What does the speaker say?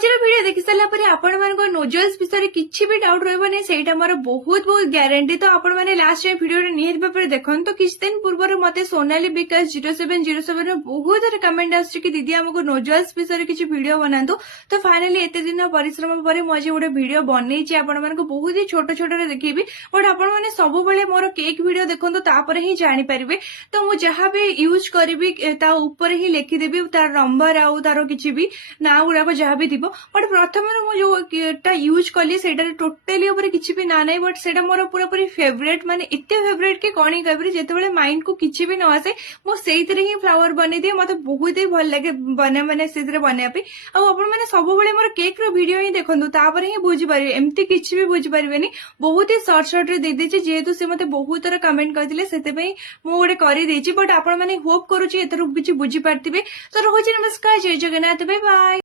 आजर video देखि सारा पर आपण मानको नोजल्स विषय किछि भी डाउट रहबो नै सेटा मोर बहुत ग्यारंटी। तो आपण माने लास्ट टाइम वीडियो रे निहित भाबरे देखन। तो किछ दिन पूर्व मते सोनाली विकास 0707 रे बहुत सारे कमेंट आछि कि दीदी हमको नोजल्स विषय किछि वीडियो बनांतु। तो फाइनली एते दिन परिश्रम पर मु आज गोटे वीडियो बनै छी आपण मानको बहुत ही छोट छोट रे देखिबी। बट आपण माने सब बेले मोर केक वीडियो देखंतु तापर ही जानि परिबे। तो मु जहा भी यूज करबी ता ऊपर ही लिखि देबी तार नंबर आउ तार किछि भी ना गुडा को जहा भी दिबो। बट प्रथम जो यूज कली सेटा टोटली ऊपर किछि भी ना नै। बट सेटा मोर पूरा पूरी फेवरेट माने इत्ते फेवरेट के कोनी कहबरी जेतेबेले माइंड को किछि भी न आसे मो सेइतरे ही फ्लावर बनै दिए। मते बहुत ही भल लागे बने माने सेइतरे बनै आपी। आ आपण माने सब बेले मोर केक रो वीडियो ही देखंतु तापर ही बुझि परिबे। एम्ति किछि भी बुझि परिबेनी। बहुत ही शॉर्ट शॉर्ट रे दे देछि जेहेतु से मते बहुत तरह कमेंट करथिले सेते पई मो गोटे करि देछि। बट आपण माने होप करूछि एतरो किछि बुझि पारतिबे। तो रहुछि नमस्कार, जय जगन्नाथ, बाय बाय।